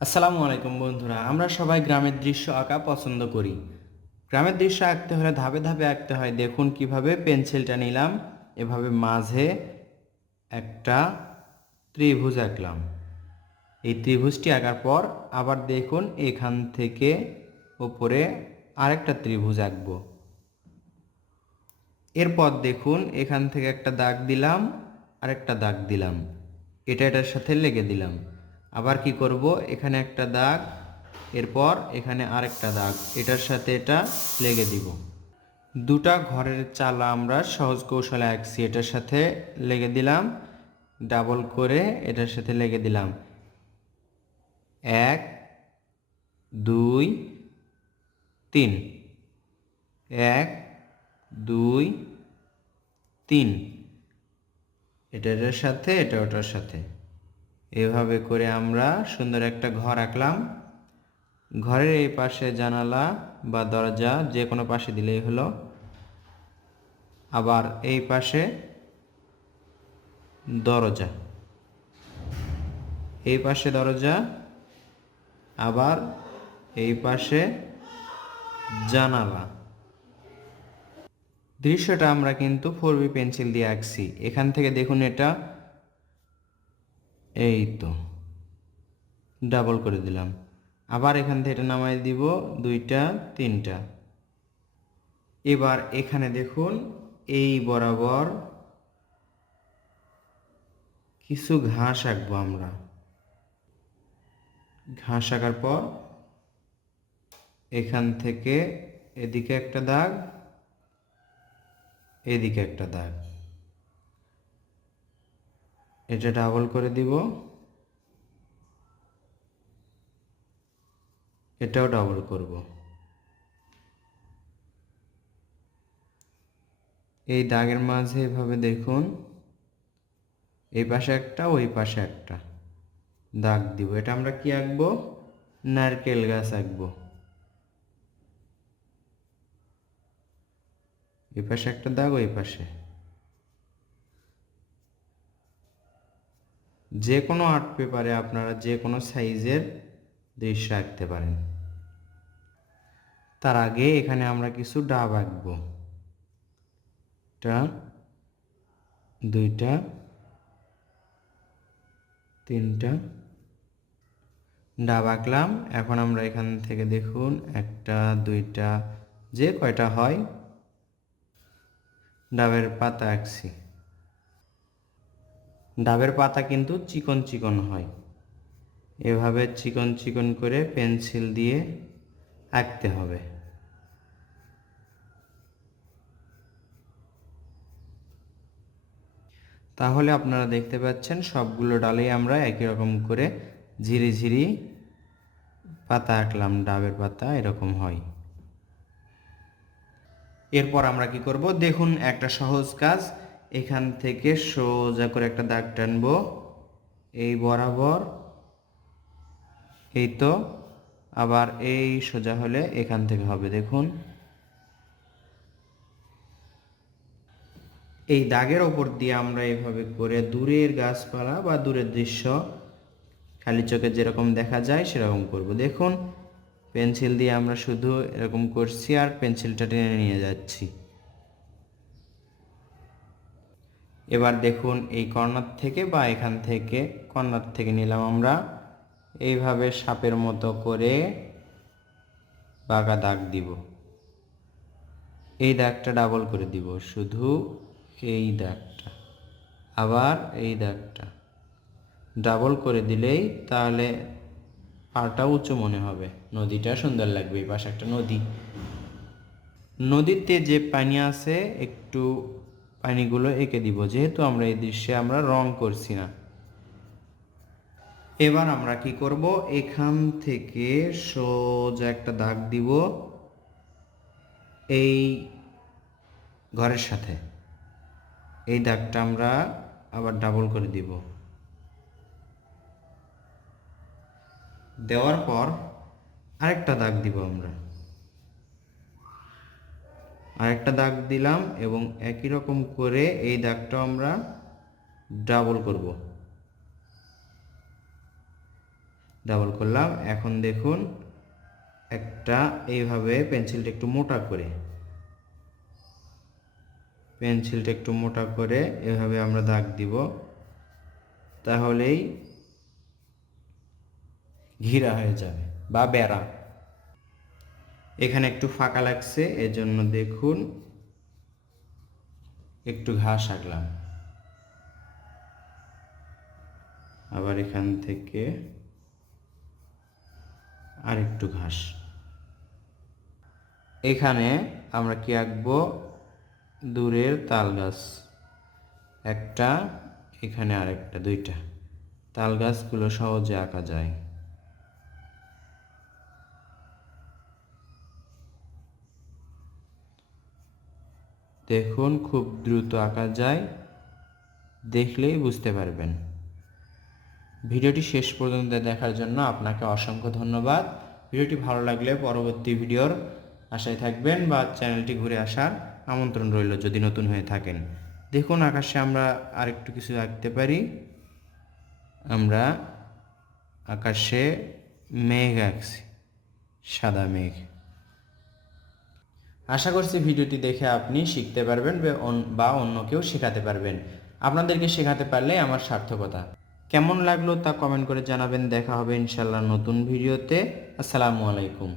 আসসালামু আলাইকুম বন্ধুরা, আমরা সবাই গ্রামের দৃশ্য আঁকা পছন্দ করি। গ্রামের দৃশ্য আঁকতে হলে ধাপে ধাপে আঁকতে হয়। দেখুন কিভাবে পেন্সিলটা নিলাম, এভাবে মাঝে একটা ত্রিভুজ আঁকলাম। এই ত্রিভুজটি আঁকার পর আবার দেখুন এখান থেকে উপরে আরেকটা ত্রিভুজ আঁকবো। এরপর দেখুন এখান থেকে একটা দাগ দিলাম, আরেকটা দাগ দিলাম, এটার সাথে লেগে দিলাম। আবার কি করব, এখানে একটা দাগ, এরপর এখানে আরেকটা দাগ, এটার সাথে এটা লেগে দিব। দুটা ঘরের চালা আমরা সহজ কৌশলে আঁকছি। এটার সাথে লেগে দিলাম, ডাবল করে এটার সাথে লেগে দিলাম। 1 2 3, 1 2 3, এটার সাথে এটা ওটার সাথে। এভাবে করে আমরা সুন্দর একটা ঘর আঁকলাম। ঘরের এই পাশে জানালা বা দরজা যে কোনো পাশে দিলেই হলো। আবার এই পাশে দরজা, এই পাশে দরজা, আবার এই পাশে জানালা। দৃশ্যটা আমরা কিন্তু 4B পেন্সিল দিয়ে আঁকছি। এখান থেকে দেখুন এটা, এই তো ডাবল করে দিলাম। আবার এখান থেকে এটা নামাই দিব, 2টা 3টা। এবার এখানে দেখুন এই বরাবর কিছু ঘাস আঁকবো আমরা। ঘাস আঁকার পর এখান থেকে এদিকে একটা দাগ, এদিকে একটা দাগ, এটা ডাবল করে দিব, এটাও ডাবল করব। এই দাগের মাঝে এভাবে দেখুন এই পাশে একটা ওই পাশে একটা দাগ দিব। এটা আমরা কি আঁকবো? নারকেল গাছ আঁকবো। এই পাশে একটা দাগ, ওই পাশে। যে কোনো আর্ট পেপারে আপনারা যে কোনো সাইজের দৃশ্য আঁকতে পারেন। তার আগে এখানে আমরা কিছু ডাব আঁকবো। 2টা 3টা ডাব আঁকলাম। এখন আমরা এখান থেকে দেখুন 1টা 2টা যে কয়টা হয় ডাবের পাতা আঁকছি। ডাবের পাতা কিন্তু চিকন চিকন হয়, এভাবে চিকন চিকন করে পেন্সিল দিয়ে আঁকতে হবে। তাহলে আপনারা দেখতে পাচ্ছেন সবগুলো ডালেই আমরা একই রকম করে ঝিরিঝিরি পাতা আঁকলাম। ডাবের পাতা এরকম হয়। এরপর আমরা কি করব, দেখুন একটা সহজ কাজ। এখান থেকে সোজা করে একটা দাগ টানবো এই বরাবর, এই তো। আবার এই সোজা হলে এখান থেকে হবে। দেখুন এই দাগের ওপর দিয়ে আমরা এইভাবে করে দূরের গাছপালা বা দূরের দৃশ্য খালি চোখে যেরকম দেখা যায় সেরকম করব। দেখুন পেন্সিল দিয়ে আমরা শুধু এরকম করছি আর পেন্সিলটা টেনে নিয়ে যাচ্ছি। এবার দেখুন এই কর্নার থেকে বা এখান থেকে কর্নার থেকে নিলাম আমরা, এইভাবে সাপের মতো করে বাঁকা দাগ দিব। এই দাগটা ডাবল করে দিব, শুধু এই দাগটা, আবার এই দাগটা ডাবল করে দিলেই তাহলে পাড়টা উঁচু মনে হবে, নদীটা সুন্দর লাগবে। এই পাশে একটা নদী, নদীতে যে পানি আছে একটু পানিগুলো এঁকে দিব, যেহেতু আমরা এই দৃশ্যে আমরা রং করছি না। এবার আমরা কি করব, এখান থেকে সোজা একটা দাগ দিব এই ঘরের সাথে। এই দাগটা আমরা আবার ডাবল করে দিব। দেওয়ার পর আরেকটা দাগ দিব আমরা, আরেকটা দাগ দিলাম এবং একই রকম করে এই দাগটা আমরা ডাবল করব। ডাবল করলাম। এখন দেখুন একটা এইভাবে পেন্সিলটা একটু মোটা করে এভাবে আমরা দাগ দিব, তাহলেই ঘিরা হয়ে যাবে বা বেড়া। এখানে একটু ফাঁকা লাগছে, এজন্য দেখুন একটু ঘাস আঁকলাম। আবার এখান থেকে আর একটু ঘাস। এখানে আমরা কি আঁকবো, দূরের তাল গাছ একটা, এখানে আরেকটা, দুইটা তাল গাছগুলো সহজে আঁকা যায়। দেখুন খুব দ্রুত আঁকা যায়, দেখলেই বুঝতে পারবেন। ভিডিওটি শেষ পর্যন্ত দেখার জন্য আপনাকে অসংখ্য ধন্যবাদ। ভিডিওটি ভালো লাগলে পরবর্তী ভিডিওর আশায় থাকবেন বা চ্যানেলটি ঘুরে আসার আমন্ত্রণ রইল যদি নতুন হয়ে থাকেন। দেখুন আকাশে আমরা আরেকটু কিছু আঁকতে পারি। আমরা আকাশে মেঘ আঁকছি, সাদা মেঘ। আশা করছি ভিডিওটি দেখে আপনি শিখতে পারবেন বা অন্যকেও শেখাতে পারবেন। আপনাদেরকে শেখাতে পারলে আমার সার্থকতা। কেমন লাগলো তা কমেন্ট করে জানাবেন। দেখা হবে ইনশাআল্লাহ নতুন ভিডিওতে। আসসালামু আলাইকুম।